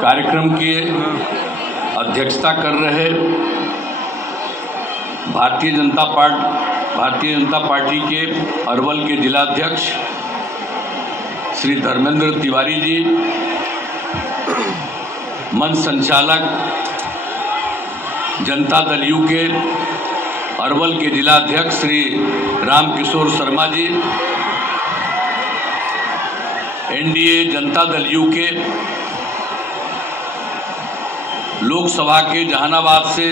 कार्यक्रम की अध्यक्षता कर रहे भारतीय जनता पार्टी के अरवल के जिलाध्यक्ष श्री धर्मेंद्र तिवारी जी, मंच संचालक जनता दल यू के अरवल के जिलाध्यक्ष श्री रामकिशोर शर्मा जी, एनडीए जनता दल यू के लोकसभा के जहानाबाद से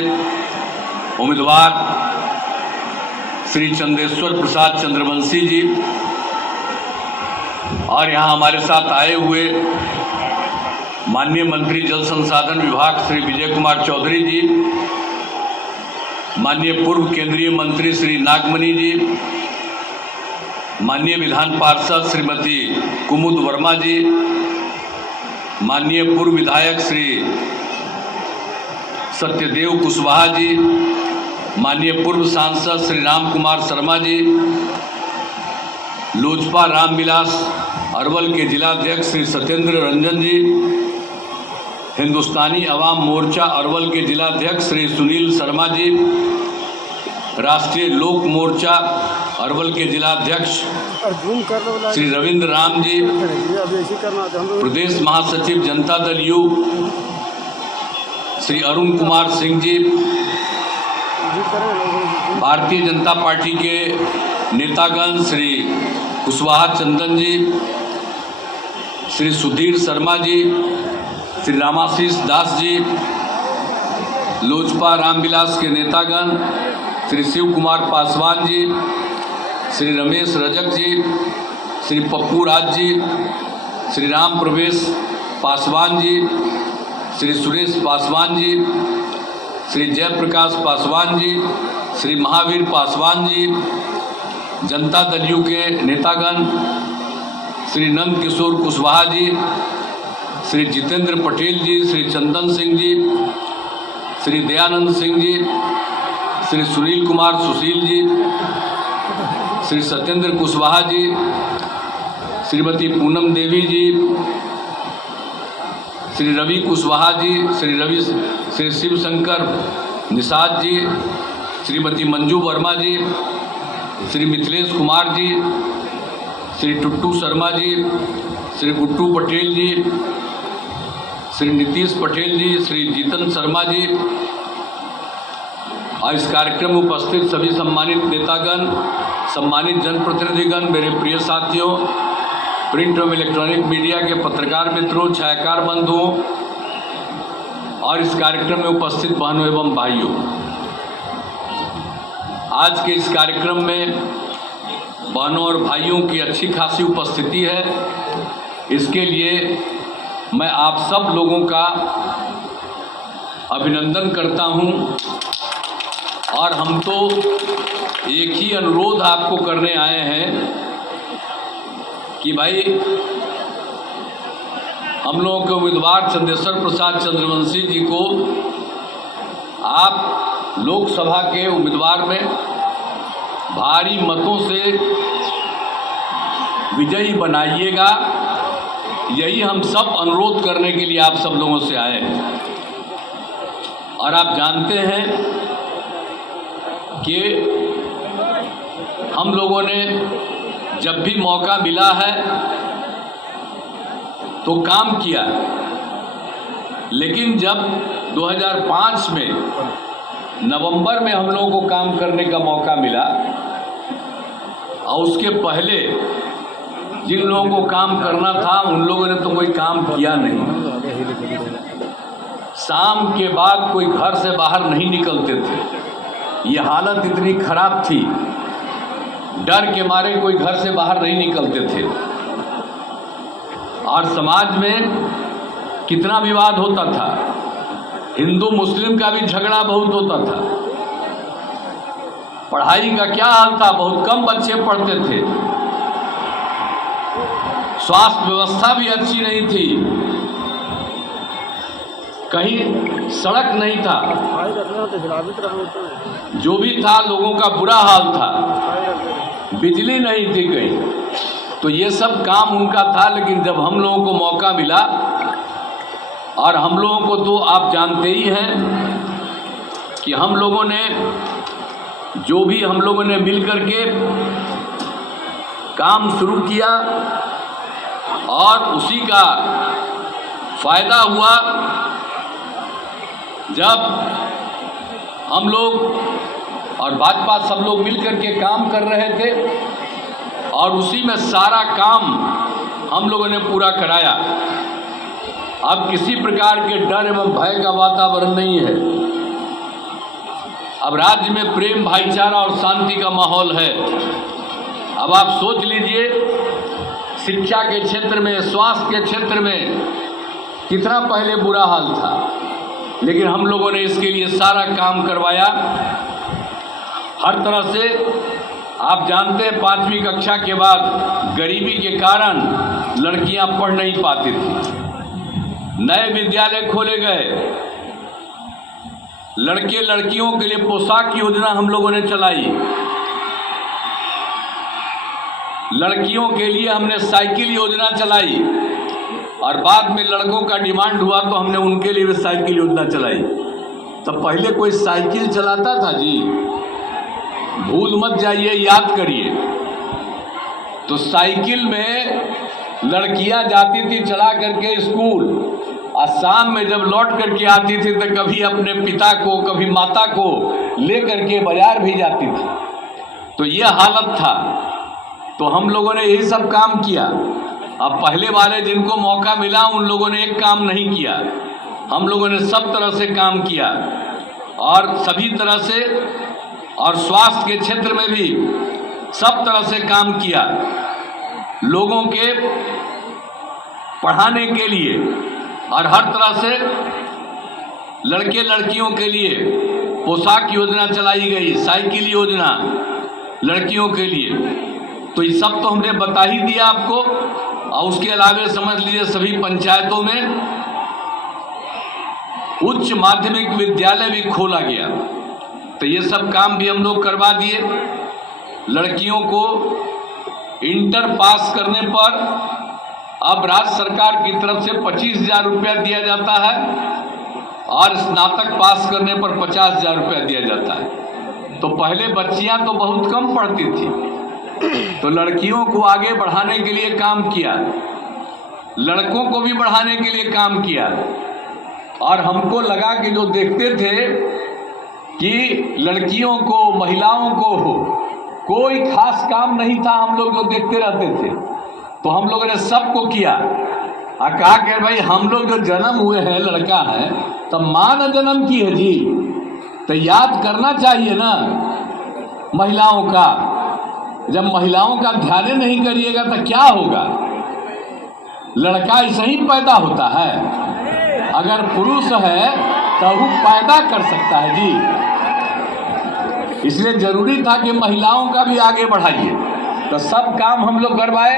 उम्मीदवार श्री चंदेश्वर प्रसाद चंद्रवंशी जी, और यहाँ हमारे साथ आए हुए माननीय मंत्री जल संसाधन विभाग श्री विजय कुमार चौधरी जी, माननीय पूर्व केंद्रीय मंत्री श्री नागमणि जी, माननीय विधान पार्षद श्रीमती कुमुद वर्मा जी, माननीय पूर्व विधायक श्री सत्यदेव कुशवाहा जी, माननीय पूर्व सांसद श्री राम कुमार शर्मा जी, लोजपा रामविलास अरवल के जिलाध्यक्ष श्री सत्येंद्र रंजन जी, हिंदुस्तानी अवाम मोर्चा अरवल के जिलाध्यक्ष श्री सुनील शर्मा जी, राष्ट्रीय लोक मोर्चा अरवल के जिलाध्यक्ष श्री रविंद्र राम जी, प्रदेश महासचिव जनता दल यू श्री अरुण कुमार सिंह जी, भारतीय जनता पार्टी के नेतागण श्री कुशवाहा चंदन जी, श्री सुधीर शर्मा जी, श्री रामाशीष दास जी, लोजपा रामविलास के नेतागण श्री शिव कुमार पासवान जी, श्री रमेश रजक जी, श्री पप्पू राज जी, श्री राम प्रवेश पासवान जी, श्री सुरेश पासवान जी, श्री जयप्रकाश पासवान जी, श्री महावीर पासवान जी, जनता दल यू के नेतागण श्री नंद किशोर कुशवाहा जी, श्री जितेंद्र पटेल जी, श्री चंदन सिंह जी, श्री दयानंद सिंह जी, श्री सुनील कुमार सुशील जी, श्री सत्येंद्र कुशवाहा जी, श्रीमती पूनम देवी जी, श्री रवि कुशवाहा जी, श्री शिव शंकर निषाद जी, श्रीमती मंजू वर्मा जी, श्री मिथिलेश कुमार जी, श्री टुट्टू शर्मा जी, श्री गुट्टू पटेल जी, श्री नीतीश पटेल जी, श्री जीतन शर्मा जी, और इस कार्यक्रम में उपस्थित सभी सम्मानित नेतागण, सम्मानित जनप्रतिनिधिगण, मेरे प्रिय साथियों, प्रिंट एवं इलेक्ट्रॉनिक मीडिया के पत्रकार मित्रों, छायाकार बंधुओं और इस कार्यक्रम में उपस्थित बहनों एवं भाइयों, आज के इस कार्यक्रम में बहनों और भाइयों की अच्छी खासी उपस्थिति है। इसके लिए मैं आप सब लोगों का अभिनंदन करता हूं, और हम तो एक ही अनुरोध आपको करने आए हैं कि भाई हम लोगों के उम्मीदवार चंदेश्वर प्रसाद चंद्रवंशी जी को आप लोकसभा के उम्मीदवार में भारी मतों से विजयी बनाइएगा। यही हम सब अनुरोध करने के लिए आप सब लोगों से आए हैं। और आप जानते हैं कि हम लोगों ने जब भी मौका मिला है तो काम किया, लेकिन जब 2005 में नवंबर में हम लोगों को काम करने का मौका मिला, और उसके पहले जिन लोगों को काम करना था उन लोगों ने तो कोई काम किया नहीं। शाम के बाद कोई घर से बाहर नहीं निकलते थे। ये हालत इतनी खराब थी, डर के मारे कोई घर से बाहर नहीं निकलते थे। और समाज में कितना विवाद होता था, हिंदू मुस्लिम का भी झगड़ा बहुत होता था। पढ़ाई का क्या हाल था, बहुत कम बच्चे पढ़ते थे। स्वास्थ्य व्यवस्था भी अच्छी नहीं थी, कहीं सड़क नहीं था, जो भी था लोगों का बुरा हाल था, बिजली नहीं थी कहीं। तो ये सब काम उनका था, लेकिन जब हम लोगों को मौका मिला और हम लोगों को तो आप जानते ही हैं कि हम लोगों ने जो भी हम लोगों ने मिल करके काम शुरू किया और उसी का फायदा हुआ जब हम लोग और भाजपा सब लोग मिलकर के काम कर रहे थे और उसी में सारा काम हम लोगों ने पूरा कराया। अब किसी प्रकार के डर एवं भय का वातावरण नहीं है। अब राज्य में प्रेम, भाईचारा और शांति का माहौल है। अब आप सोच लीजिए, शिक्षा के क्षेत्र में, स्वास्थ्य के क्षेत्र में कितना पहले बुरा हाल था, लेकिन हम लोगों ने इसके लिए सारा काम करवाया। हर तरह से आप जानते हैं 5वीं कक्षा के बाद गरीबी के कारण लड़कियां पढ़ नहीं पाती थी। नए विद्यालय खोले गए, लड़के लड़कियों के लिए पोशाक की योजना हम लोगों ने चलाई, लड़कियों के लिए हमने साइकिल योजना चलाई और बाद में लड़कों का डिमांड हुआ तो हमने उनके लिए भी साइकिल योजना चलाई। तो पहले कोई साइकिल चलाता था जी? भूल मत जाइए, याद करिए। तो साइकिल में लड़कियां जाती थी चला करके स्कूल और शाम में जब लौट करके आती थी तो कभी अपने पिता को, कभी माता को ले करके बाजार भी जाती थी। तो ये हालत था। तो हम लोगों ने यही सब काम किया। अब पहले वाले जिनको मौका मिला उन लोगों ने एक काम नहीं किया, हम लोगों ने सब तरह से काम किया और सभी तरह से, और स्वास्थ्य के क्षेत्र में भी सब तरह से काम किया। लोगों के पढ़ाने के लिए और हर तरह से लड़के लड़कियों के लिए पोशाक योजना चलाई गई, साइकिल योजना लड़कियों के लिए। तो ये सब तो हमने बता ही दिया आपको। और उसके अलावा समझ लीजिए सभी पंचायतों में उच्च माध्यमिक विद्यालय भी खोला गया। तो ये सब काम भी हम लोग करवा दिए। लड़कियों को इंटर पास करने पर अब राज्य सरकार की तरफ से 25,000 रुपया दिया जाता है और स्नातक पास करने पर 50,000 रुपया दिया जाता है। तो पहले बच्चियां तो बहुत कम पढ़ती थी, तो लड़कियों को आगे बढ़ाने के लिए काम किया, लड़कों को भी बढ़ाने के लिए काम किया। और हमको लगा कि जो देखते थे कि लड़कियों को, महिलाओं को कोई खास काम नहीं था, हम लोग जो देखते रहते थे, तो हम लोगों ने सबको किया और कहा कि भाई हम लोग जो जन्म हुए हैं, लड़का है, तब माँ ने जन्म की है जी, तो याद करना चाहिए ना महिलाओं का। जब महिलाओं का ध्यान नहीं करिएगा तो क्या होगा? लड़का ऐसे ही पैदा होता है, अगर पुरुष है तो वो पैदा कर सकता है जी। इसलिए जरूरी था कि महिलाओं का भी आगे बढ़ाइए। तो सब काम हम लोग करवाए,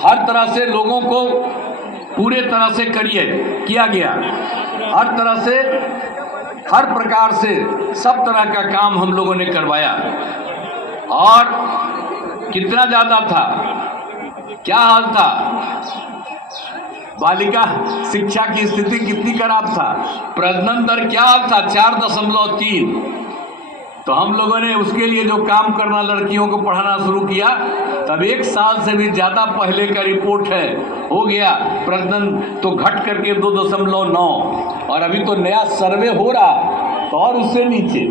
हर तरह से लोगों को पूरे तरह से किया गया, हर तरह से, हर प्रकार से सब तरह का काम हम लोगों ने करवाया। और कितना ज्यादा था, क्या हाल था, बालिका शिक्षा की स्थिति कितनी खराब था, प्रजनन दर क्या हाल था, 4.3। तो हम लोगों ने उसके लिए जो काम करना, लड़कियों को पढ़ाना शुरू किया, तब 1 साल से भी ज़्यादा पहले का रिपोर्ट है, हो गया प्रजनन तो घट करके 2.9, और अभी तो नया सर्वे हो रहा तो और उससे नीचे।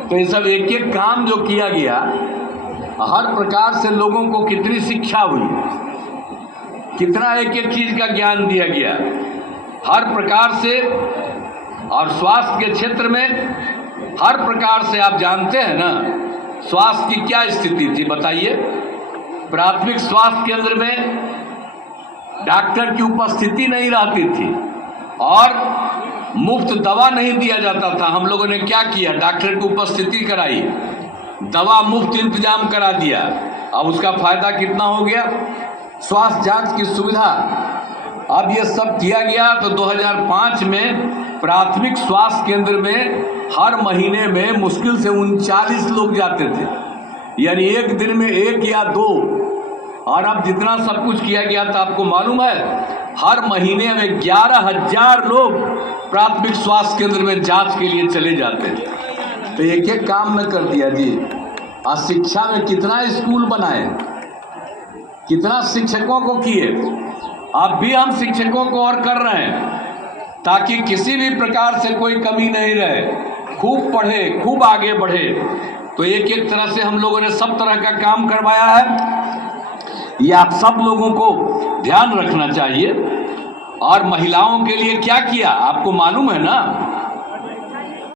तो ये सब एक एक काम जो किया गया, हर प्रकार से लोगों को कितनी शिक्षा हुई, कितना एक एक चीज़ का ज्ञान दिया गया हर प्रकार से। और स्वास्थ्य के क्षेत्र में हर प्रकार से, आप जानते हैं ना स्वास्थ्य की क्या स्थिति थी, बताइए। प्राथमिक स्वास्थ्य केंद्र में डॉक्टर की उपस्थिति नहीं रहती थी और मुफ्त दवा नहीं दिया जाता था। हम लोगों ने क्या किया, डॉक्टर की उपस्थिति कराई, दवा मुफ्त इंतजाम करा दिया। अब उसका फायदा कितना हो गया, स्वास्थ्य जांच की सुविधा। अब ये सब किया गया तो 2005 में प्राथमिक स्वास्थ्य केंद्र में हर महीने में मुश्किल से 39 लोग जाते थे, यानी एक दिन में 1 या 2। और अब जितना सब कुछ किया गया था, आपको मालूम है हर महीने में 11,000 लोग प्राथमिक स्वास्थ्य केंद्र में जांच के लिए चले जाते हैं। तो एक एक काम न कर दिया जी। आज शिक्षा में कितना स्कूल बनाए, कितना शिक्षकों को किए, अब भी हम शिक्षकों को और कर रहे हैं ताकि किसी भी प्रकार से कोई कमी नहीं रहे, खूब पढ़े, खूब आगे बढ़े। तो एक एक तरह से हम लोगों ने सब तरह का काम करवाया है। ये आप सब लोगों को ध्यान रखना चाहिए। और महिलाओं के लिए क्या किया आपको मालूम है ना।